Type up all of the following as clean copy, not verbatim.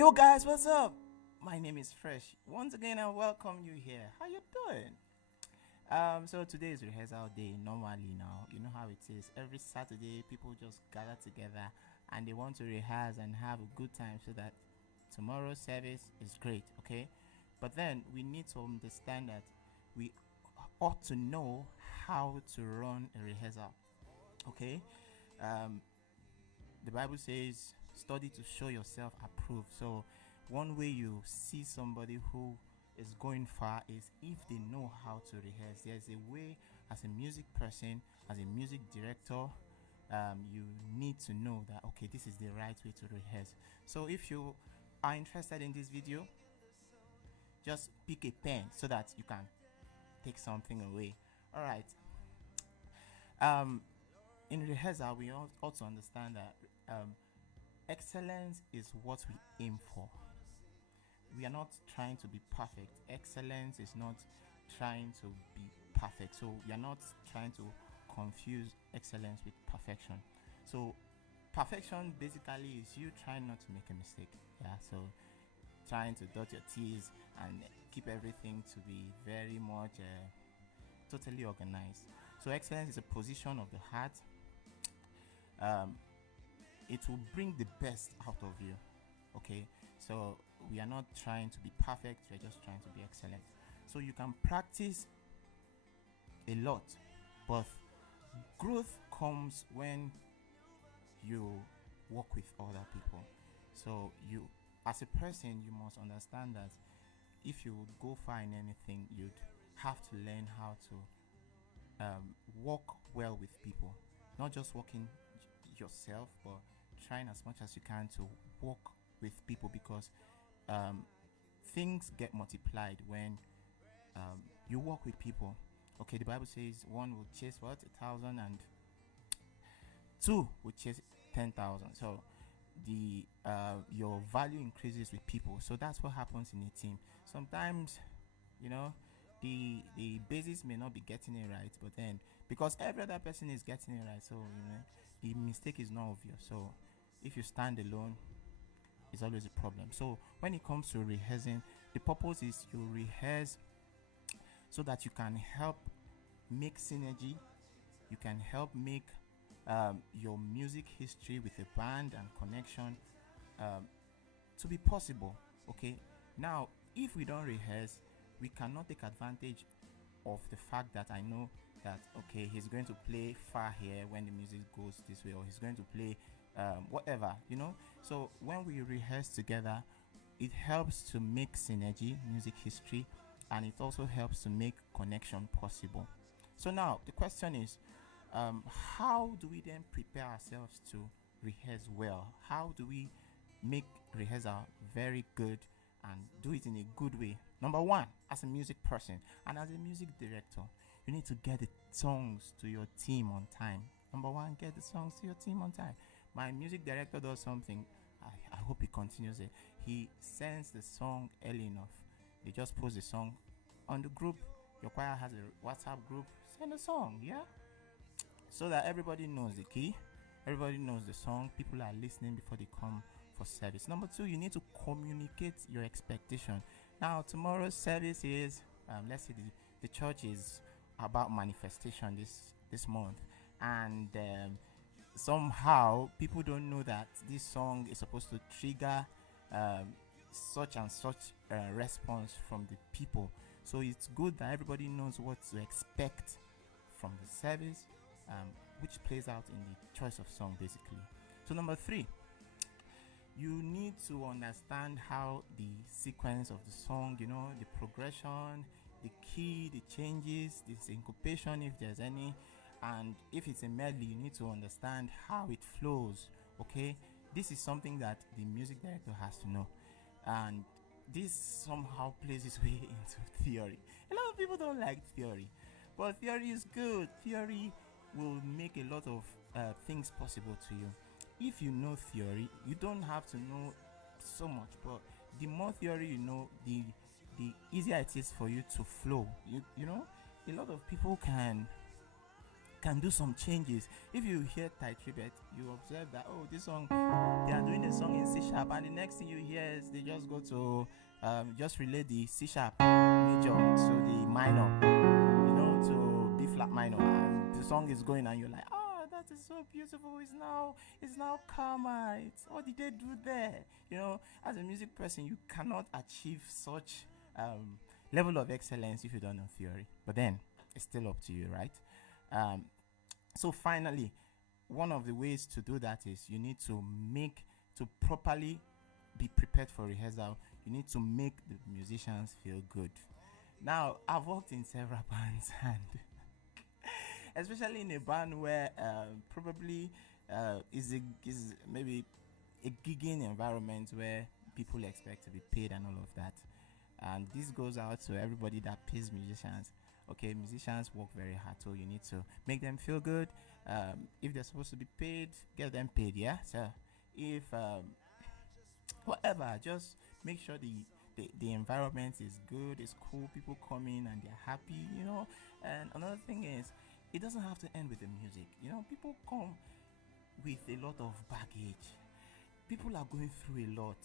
Yo guys, what's up? My name is Fresh. Once again, I welcome you here. How you doing? So today is rehearsal day. Normally now, you know how it is. Every Saturday, people just gather together and they want to rehearse and have a good time so that tomorrow's service is great. Okay, but then we need to understand that we ought to know how to run a rehearsal. Okay, um, the Bible says, study to show yourself approved. So, one way you see somebody who is going far is if they know how to rehearse. There's a way, as a music person, as a music director, you need to know that okay, this is the right way to rehearse. So, if you are interested in this video, just pick a pen so that you can take something away. All right. Um, in rehearsal, we also understand that excellence is what we aim for. We are not trying to be perfect. Excellence is not trying to be perfect. So we are not trying to confuse excellence with perfection. So perfection basically is you trying not to make a mistake. Yeah. So trying to dot your T's and keep everything to be very much totally organized. So excellence is a position of the heart. Um, it will bring the best out of you. Okay, so we are not trying to be perfect, we're just trying to be excellent. So you can practice a lot, but growth comes when you work with other people. So you, as a person, you must understand that if you would go far in anything, you'd have to learn how to work well with people, not just working yourself, but trying as much as you can to work with people, because um, things get multiplied when you work with people. Okay, the Bible says one will chase what, 1,000, and two will chase 10,000. So the your value increases with people. So that's what happens in a team. Sometimes, you know, the basis may not be getting it right, but then because every other person is getting it right, so you know the mistake is not obvious. So if you stand alone, it's always a problem. So when it comes to rehearsing, the purpose is you rehearse so that you can help make synergy. You can help make your music history with a band and connection um, to be possible. Okay, now if we don't rehearse, we cannot take advantage of the fact that I know that okay, he's going to play far here when the music goes this way, or he's going to play whatever, you know. So when we rehearse together, it helps to make synergy, music history, and it also helps to make connection possible. So now the question is, how do we then prepare ourselves to rehearse well? How do we make rehearsal very good and do it in a good way? Number one, as a music person and as a music director, you need to get the songs to your team on time. Number one, get the songs to your team on time. My music director does something, I hope he continues it. He sends the song early enough. They just post the song on the group. Your choir has a WhatsApp group. Send a song, yeah, so that everybody knows the key, everybody knows the song, people are listening before they come for service. Number two, you need to communicate your expectation. Now tomorrow's service is let's say the church is about manifestation this month, and somehow people don't know that this song is supposed to trigger um, such and such response from the people. So it's good that everybody knows what to expect from the service, which plays out in the choice of song basically. So number three, you need to understand how the sequence of the song, you know, the progression, the key, the changes, the syncopation if there's any, and if it's a medley, you need to understand how it flows. Okay, this is something that the music director has to know, and this somehow plays its way into theory. A lot of people don't like theory, but theory is good. Theory will make a lot of things possible to you. If you know theory, you don't have to know so much, but the more theory you know, the easier it is for you to flow. You know, a lot of people can can do some changes. If you hear Ty Tribet, you observe that, oh, this song, they are doing a song in C sharp, and the next thing you hear is they just go to just relate the C sharp major to the minor, to B flat minor, and the song is going, and you're like, oh, that is so beautiful. It's now calmer. What did they do there? As a music person, you cannot achieve such level of excellence if you don't know theory. But then it's still up to you, right? So finally, one of the ways to do that is you need to properly be prepared for rehearsal. You need to make the musicians feel good. Now, I've worked in several bands, and especially in a band where probably is maybe a gigging environment where people expect to be paid and all of that. And this goes out to everybody that pays musicians. Okay, musicians work very hard, so you need to make them feel good. If they're supposed to be paid, get them paid. Yeah. So if whatever, just make sure the environment is good, it's cool, people come in and they're happy. And another thing is, it doesn't have to end with the music. People come with a lot of baggage. People are going through a lot.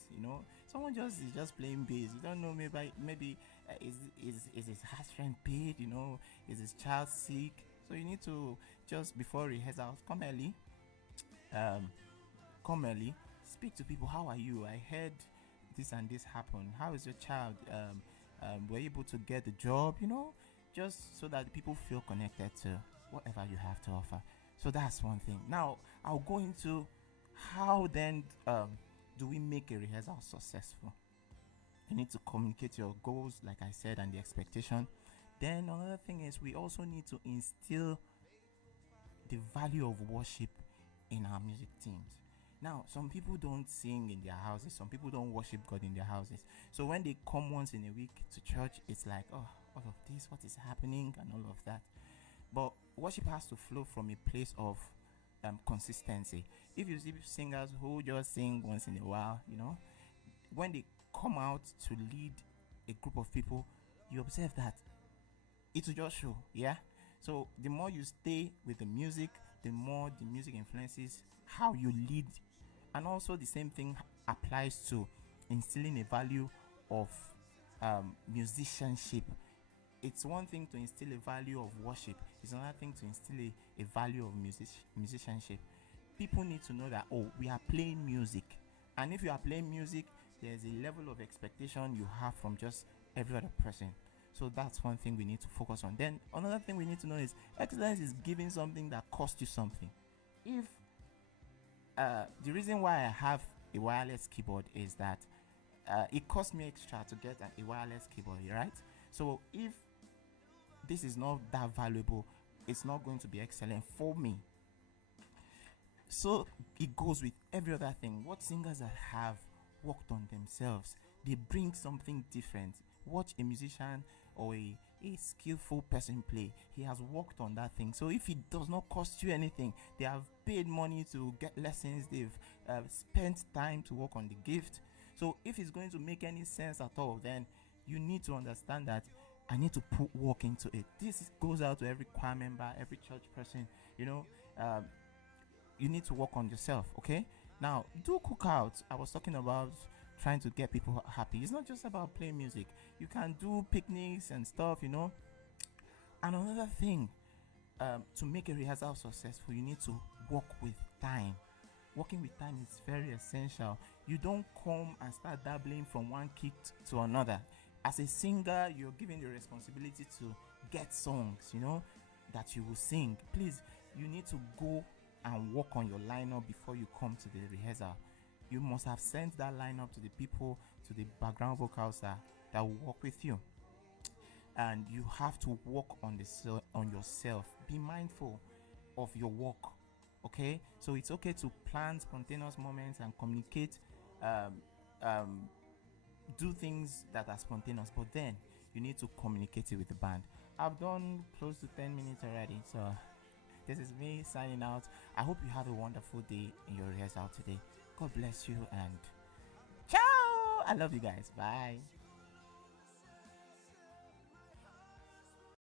Someone is just playing bass. You don't know, maybe is his husband paid? Is his child sick? So you need to, just before rehearsals, come early, speak to people. How are you? I heard this and this happened. How is your child? Were you able to get the job? Just so that people feel connected to whatever you have to offer. So that's one thing. Now I'll go into how then do we make a rehearsal successful. You need to communicate your goals, like I said, and the expectation. Then another thing is, we also need to instill the value of worship in our music teams. Now, some people don't sing in their houses. Some people don't worship God in their houses. So when they come once in a week to church, it's like, oh, all of this, what is happening, and all of that. But worship has to flow from a place of consistency. If you see singers who just sing once in a while, when they come out to lead a group of people, you observe that it will just show. Yeah. So the more you stay with the music, the more the music influences how you lead. And also the same thing applies to instilling a value of musicianship. It's one thing to instill a value of worship. It's another thing to instill a value of musicianship. People need to know that, oh, we are playing music. And if you are playing music, there's a level of expectation you have from just every other person. So that's one thing we need to focus on. Then another thing we need to know is, excellence is giving something that costs you something. If the reason why I have a wireless keyboard is that it costs me extra to get a wireless keyboard, right? So if this is not that valuable, it's not going to be excellent for me. So it goes with every other thing. What singers that have worked on themselves, they bring something different. Watch a musician or a skillful person play. He has worked on that thing. So if it does not cost you anything, they have paid money to get lessons, they've spent time to work on the gift. So if it's going to make any sense at all, then you need to understand that I need to put work into it. This goes out to every choir member, every church person. You need to work on yourself. Okay. Now, do cookouts. I was talking about trying to get people happy. It's not just about playing music. You can do picnics and stuff. And another thing, to make a rehearsal successful, you need to work with time. Working with time is very essential. You don't come and start dabbling from one key to another. As a singer, you're given the responsibility to get songs, that you will sing. Please, you need to go and work on your lineup before you come to the rehearsal. You must have sent that lineup to the people, to the background vocals that will work with you. And you have to work on yourself. Be mindful of your work. Okay, so it's okay to plan spontaneous moments and communicate, do things that are spontaneous, but then you need to communicate it with the band. I've done close to 10 minutes already, so this is me signing out. I hope you have a wonderful day in your rehearsal today. God bless you and ciao. I love you guys. Bye.